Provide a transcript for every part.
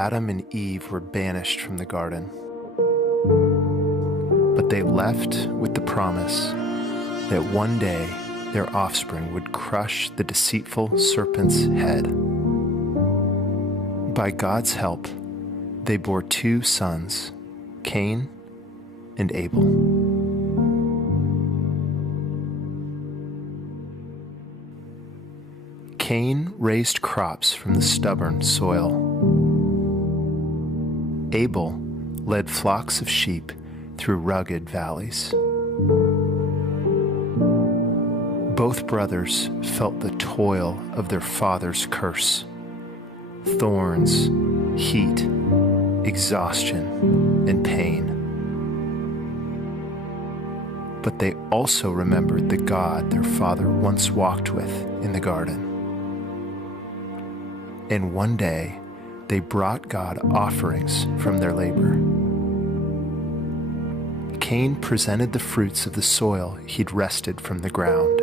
Adam and Eve were banished from the garden, but they left with the promise that one day their offspring would crush the deceitful serpent's head. By God's help, they bore two sons, Cain and Abel. Cain raised crops from the stubborn soil. Abel led flocks of sheep through rugged valleys. Both brothers felt the toil of their father's curse: thorns, heat, exhaustion, and pain. But they also remembered the God their father once walked with in the garden. And one day, they brought God offerings from their labor. Cain presented the fruits of the soil he'd wrested from the ground.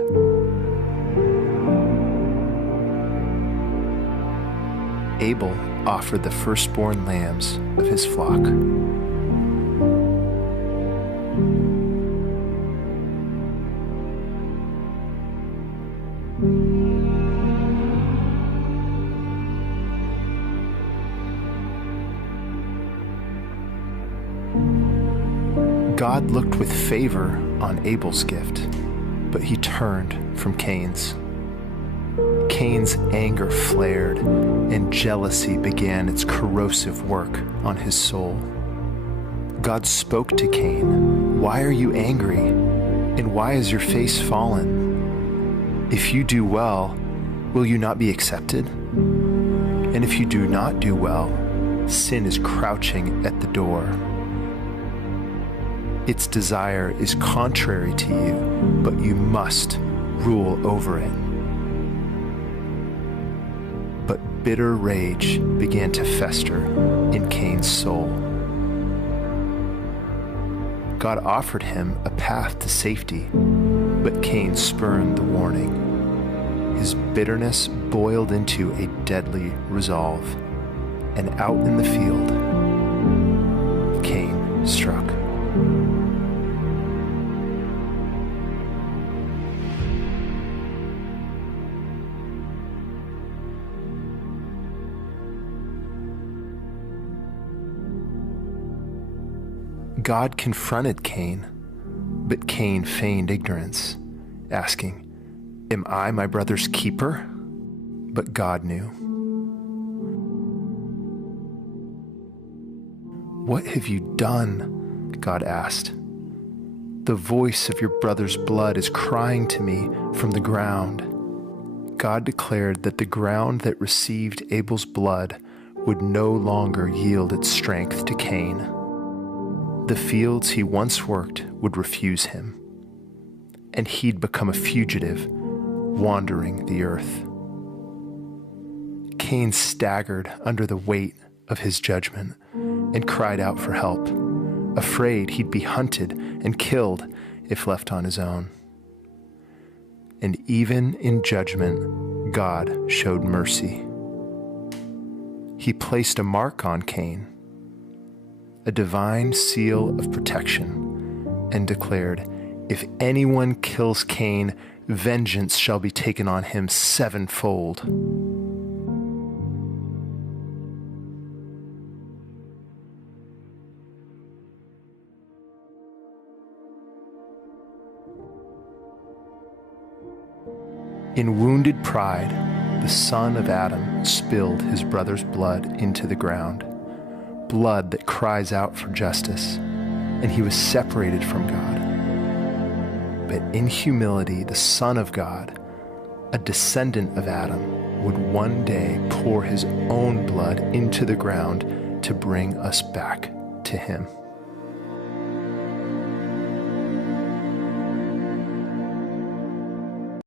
Abel offered the firstborn lambs of his flock. God looked with favor on Abel's gift, but he turned from Cain's. Cain's anger flared, and jealousy began its corrosive work on his soul. God spoke to Cain, "Why are you angry? And why is your face fallen? If you do well, will you not be accepted? And if you do not do well, sin is crouching at the door. Its desire is contrary to you, but you must rule over it." But bitter rage began to fester in Cain's soul. God offered him a path to safety, but Cain spurned the warning. His bitterness boiled into a deadly resolve, and out in the field, Cain struck. God confronted Cain, but Cain feigned ignorance, asking, "Am I my brother's keeper?" But God knew. "What have you done?" God asked. "The voice of your brother's blood is crying to me from the ground." God declared that the ground that received Abel's blood would no longer yield its strength to Cain. The fields he once worked would refuse him, and he'd become a fugitive, wandering the earth. Cain staggered under the weight of his judgment and cried out for help, afraid he'd be hunted and killed if left on his own. And even in judgment, God showed mercy. He placed a mark on Cain, a divine seal of protection, and declared, "If anyone kills Cain, vengeance shall be taken on him sevenfold." In wounded pride, the son of Adam spilled his brother's blood into the ground, blood that cries out for justice, and he was separated from God. But in humility, the Son of God, a descendant of Adam, would one day pour his own blood into the ground to bring us back to him.